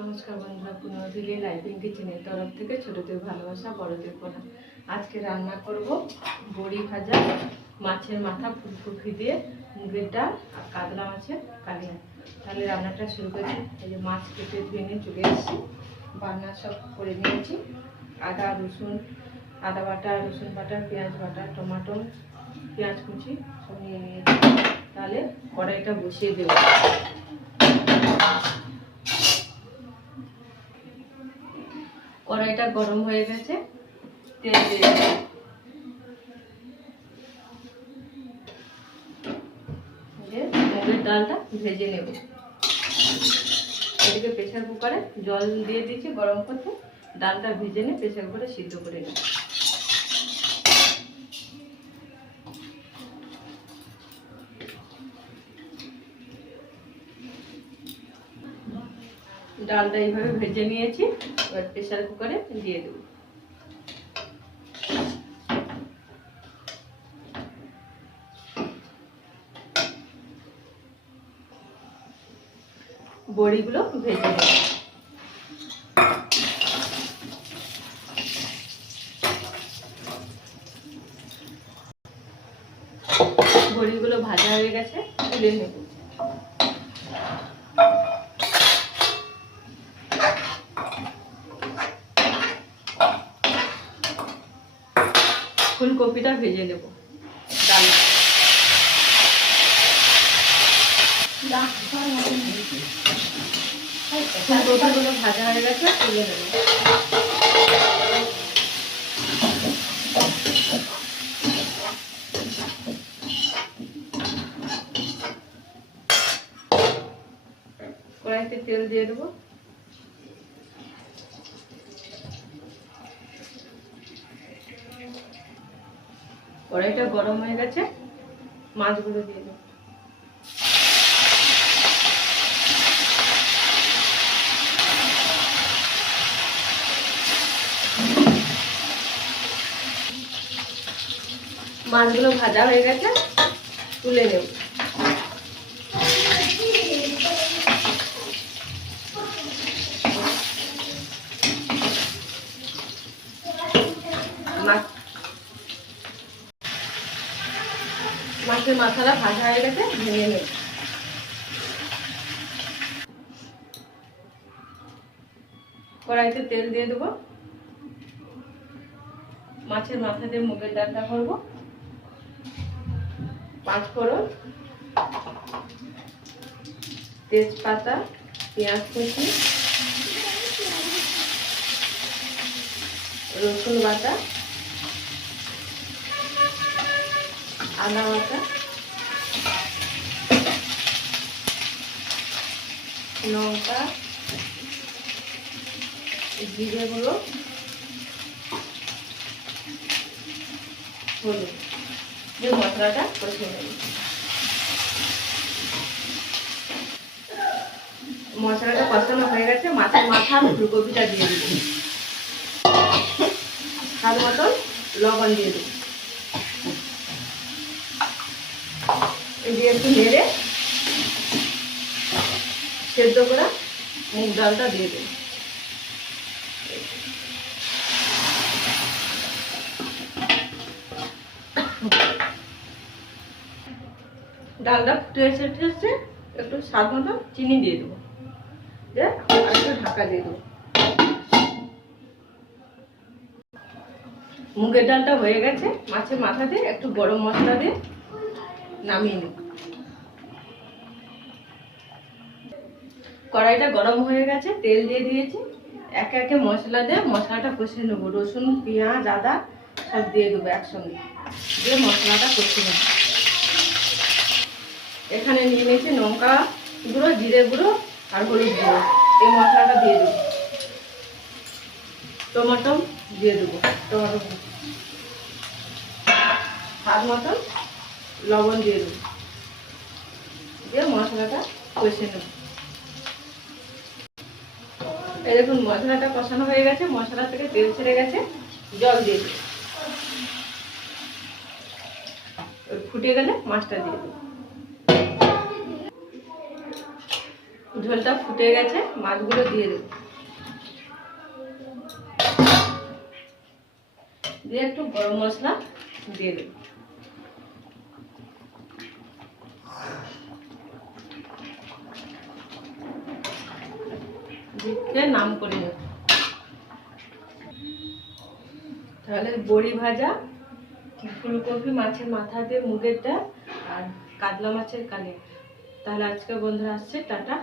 নমস্কার বন্ধুরা, পুনর্দিলে লাইফিং কিচেনের তরফ থেকে ছোটদের ভালোবাসা বড়দের করা। আজকে রান্না করব বড়ি ভাজা, মাছের মাথা ফুলকপি দিয়ে, মুগের ডাল আর কাতলা মাছের কালিয়া। তাহলে রান্নাটা শুরু করছি। এই যে মাছ কেটে ধুয়ে নিয়ে চলে এসেছি, বান্না সব করে নিয়েছি। আদা বাটা, রসুন বাটা, পেঁয়াজ বাটা, টমাটো, পেঁয়াজ কুচি সব নিয়ে নিয়েছি। তাহলে কড়াইটা বসিয়ে দেব। কড়াইটা গরম হয়ে গেছে, তেল দিয়ে মুগের ডালটা ভেজে নেব। এদিকে প্রেসার কুকারে জল দিয়ে দিয়েছি গরম করতে, ডালটা ভেজে নিয়ে প্রেসার কুকারে সিদ্ধ করে নেব। ডালটা এইভাবে ভেজে নিয়েছি, এবার প্রেসার কুকারে দিয়ে দেব। বড়িগুলো ভেজে নেব। বড়িগুলো ভাজা হয়ে গেছে, তুলে নেব। ফুলকপিটা ভেজে নেব। ফুলকপিগুলো ভাজা হয়ে গেছে, তুলে নেব। কড়াইতে তেল দিয়ে দেবো। কড়াইটা গরম হয়ে গেছে, মাছগুলো দিয়ে দেবো। মাছগুলো ভাজা হয়ে গেছে, তুলে নেব। মাছের মাথাটা ভাজা হয়ে গেছে, ভেঙে নেব। কড়াইতে তেল দিয়ে দেবো। মাছের মাথা দিয়ে মুগের ডালটা করব। 5 ফোড়ন, তেজপাতা, পেঁয়াজ কুচি, রসুন বাটা, আদা বাটা, লঙ্কা, জিরে গুঁড়ো, হলুদ দিয়ে মশলাটা কষিয়ে নেব। মশলাটা কষানো হয়ে গেছে, মাছের মাথা ফুলকপিটা দিয়ে দেব। স্বাদ মতন লবণ দিয়ে দেব। দিয়ে একটু নেড়ে সেদ্ধ করা মুগ ডালটা দিয়ে দেব। ডালটা ফুটে এসেছে, একটু স্বাদ মতো চিনি দিয়ে দেবো, দিয়ে আর একটু ঢাকা দিয়ে দেবো। মুগের ডালটা হয়ে গেছে, মাছের মাথা দিয়ে একটু গরম মশলা দিয়ে নামিয়ে নেব। কড়াইটা গরম হয়ে গেছে, তেল দিয়ে দিয়েছি। একে একে মশলা দিয়ে মশলাটা কষিয়ে নেবো। রসুন, পেঁয়াজ, আদা সব দিয়ে দেবো একসঙ্গে, দিয়ে মশলাটা কষিয়ে নেব। এখানে নিয়ে নিয়েছি লঙ্কা গুঁড়ো, জিরে গুঁড়ো আর হলুদ গুঁড়ো। এই মশলাটা দিয়ে দেবো। টমেটো দিয়ে দেবো, টমেটো স্বাদ মতন লবণ দিয়ে দেবো, দিয়ে মশলাটা কষিয়ে নেব। এই দেখুন মশলাটা কষানো হয়ে গেছে, মশলা থেকে তেল ছেড়ে গেছে, জল দিয়ে দেবো। ফুটে গেলে মাছটা দিয়ে দেবো। ঝোলটা ফুটে গেছে, মাছগুলো দিয়ে দেব, দিয়ে একটু গরম মশলা দিয়ে দেব। দিয়ে নাম করে নেব। তাহলে বড়ি ভাজা, ফুলকপি, মাছের মাথা দিয়ে মুগের ডাল আর কাতলা মাছের কালিয়া। তাহলে আজকে বন্ধুরা আসছে, টাটা।